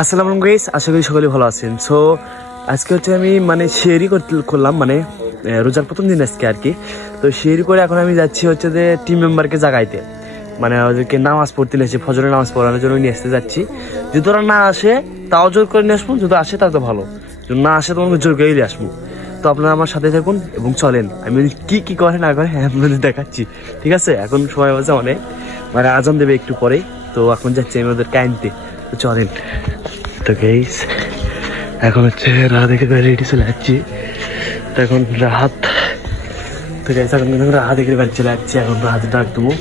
আসসালামু আলাইকুম গাইস, আশা করি সকলে ভালো আছেন। সো আজকে হচ্ছে আমি মানে শেয়ারই করলাম, মানে রোজার প্রথম দিন আজকে আর কি। তো শেয়ারি করে এখন আমি যাচ্ছি হচ্ছে যে টিম মেম্বারকে জাগাইতে, মানে ওদেরকে নামাজ পড়তে নিয়ে আসে, ফজরের নামাজ পড়ানোর জন্য নিয়ে আসতে যাচ্ছি। যদি ওরা না আসে তাও জোর করে নিয়ে আসবো, যদি আসে তাও তো ভালো, যদি না আসে তোমাকে জোর করে নিয়ে আসবো। তো আপনারা আমার সাথে থাকুন এবং চলেন, আমি কি কি করে না করে আপনাদের দেখাচ্ছি, ঠিক আছে? এখন সময় বাজে অনেক, মানে আজান দেবে একটু পরে। তো এখন যাচ্ছি আমি ওদেরকে আনতে, তো চলেন। তো গাইস এখন হচ্ছে রাহাত দেখে রেডি চলে যাচ্ছি। তো এখন রাহাত, তো গাইস এখন রাহাত দেখে বাড়ি চলে যাচ্ছি। এখন রাহাত ডাক দেবো,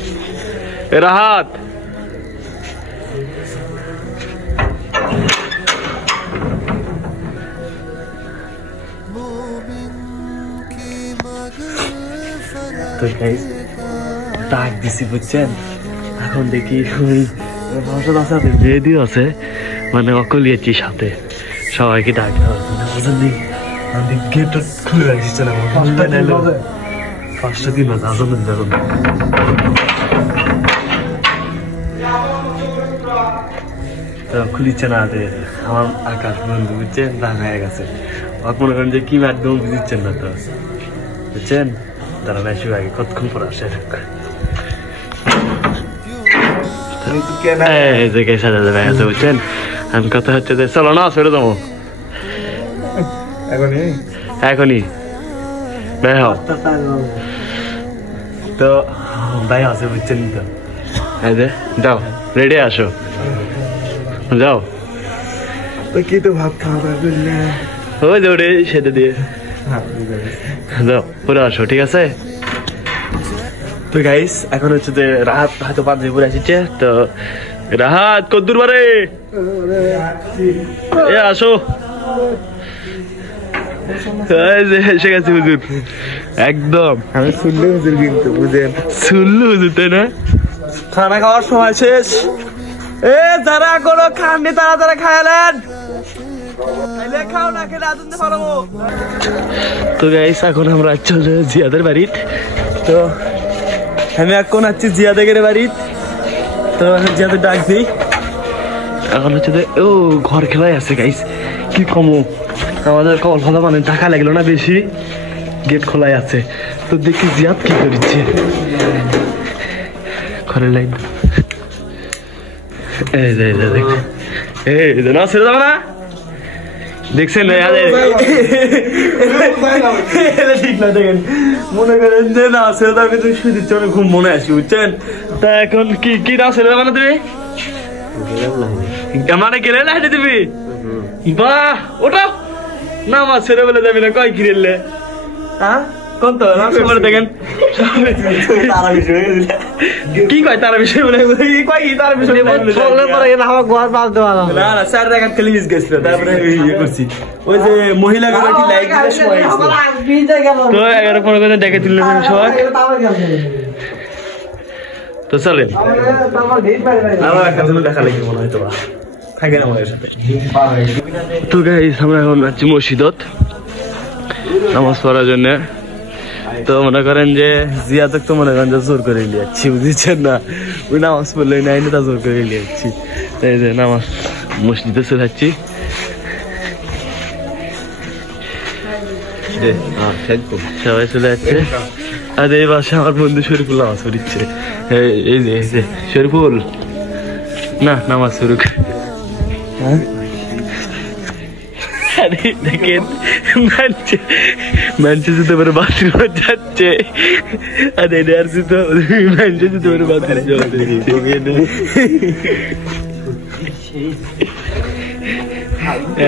রাহাত। তো গাইস ডাক দিছি, বুঝছেন? এখন দেখি ওই রেডি আছে, মানে অকলিয়েছি সাথে সবাইকে ডাক দেওয়ার জন্য, বুঝলি? গেট খুলে রাখছি না, 5টা দিন বাজে আজান দেবে। তো খুলিচ্ছে না, আমার আকাশ বন্ধু বুঝছেন রাগ হয়ে গেছে। মনে করেন যে কি একদম বুঝছেন না, তো বুঝছেন তারা না শুরু আগে কতক্ষণ পর আসে। বুঝছেন আমি কথা হচ্ছে যে চলো না ফেরত যাবো এখনই ভাই। তো ভাই আছে, বুঝছেন? তো যাও রেডি আসো, যাও। তো কি তো ভাত খাওয়া ওই যে ওরে সেটা দিয়ে যাও পরে আসো, ঠিক আছে? তো গাইস এখন হচ্ছে যে রাহাত হয়তো পাঞ্জাবিপুরে আসছে। তো রাহাত কদ্দুর বারে এ আসো, এসে গেছে হুজুর একদম। আমি শুনলে হুজুর, কিন্তু বুঝেন শুনলে হুজুর, তাই না? খানা খাওয়ার সময় শেষ, এ যারা কোনো খাননি তারা তারা খাইলেন, খাও না খেলে আনতে পারবো। তো গাইস এখন আমরা চলে জিয়াদের বাড়ি। তো আমি এখন আছি জিয়াদের বাড়ি। তো জিয়াদের ডাক দিই, এখন হচ্ছে ও ঘর খেলাই আছে গাইস। কি কমো আমাদের কল ভালো, মানে টাকা লাগলো না বেশি, গেট খোলাই আছে। তো দেখি জিয়াদ কি করছে ঘরের লাইন, এই যে না ছেড়ে যাবে না, দেখছেন? ঠিক না, দেখেন মনে করেন যে না ছেড়ে যাবে, তুমি শুয়ে দিচ্ছ, ঘুম মনে আসি, বুঝছেন? তা এখন কি কি না ছেড়ে যাবে না তুমি, মানে গেলে লাইনে দিবি? বাহ, ওটা না আমার ছেড়ে বলে যাবি না, কয় কি রেলে? হ্যাঁ কোন তো দেখেন কি কয় তার বিষয় বলে, কয় কি তার বিষয় গেছিল। তারপরে ইয়ে করছি, ওই যে মহিলা তো 11-15 ডেকে তুললেন সবাই। তো চলে আরো একটা জন্য দেখা লাগবে মনে হয়, তো থাকে না আমাদের সাথে। তো গাইস আমরা এখন যাচ্ছি মসজিদত নামাজ পড়ার জন্য। তো মনে করেন যে জিয়াদক তো মনে করেন যে জোর করে নিয়ে যাচ্ছি, বুঝছেন না? ওই নামাজ পড়লে নাই না, তা জোর করে নিয়ে যাচ্ছি। তাই যে নামাজ মসজিদে চলে যাচ্ছি। সবাই চলে যাচ্ছে, আর এই পাশে আমার বন্ধু শরীফুল নামাজ পড়িচ্ছে। এই যে শরীফুল না নামাজ শুরু করে। দেখেন মানছে যেতে পারে বাথরুম যাচ্ছে, আর এটা আর মানছে যেতে পারে বাথরুম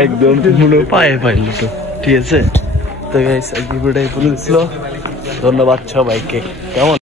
একদম মনে পায়ে পাইল। তো ঠিক আছে, তো গাইস ভিডিওটা এই পর্যন্ত ছিল। ধন্যবাদ সবাইকে। কেমন?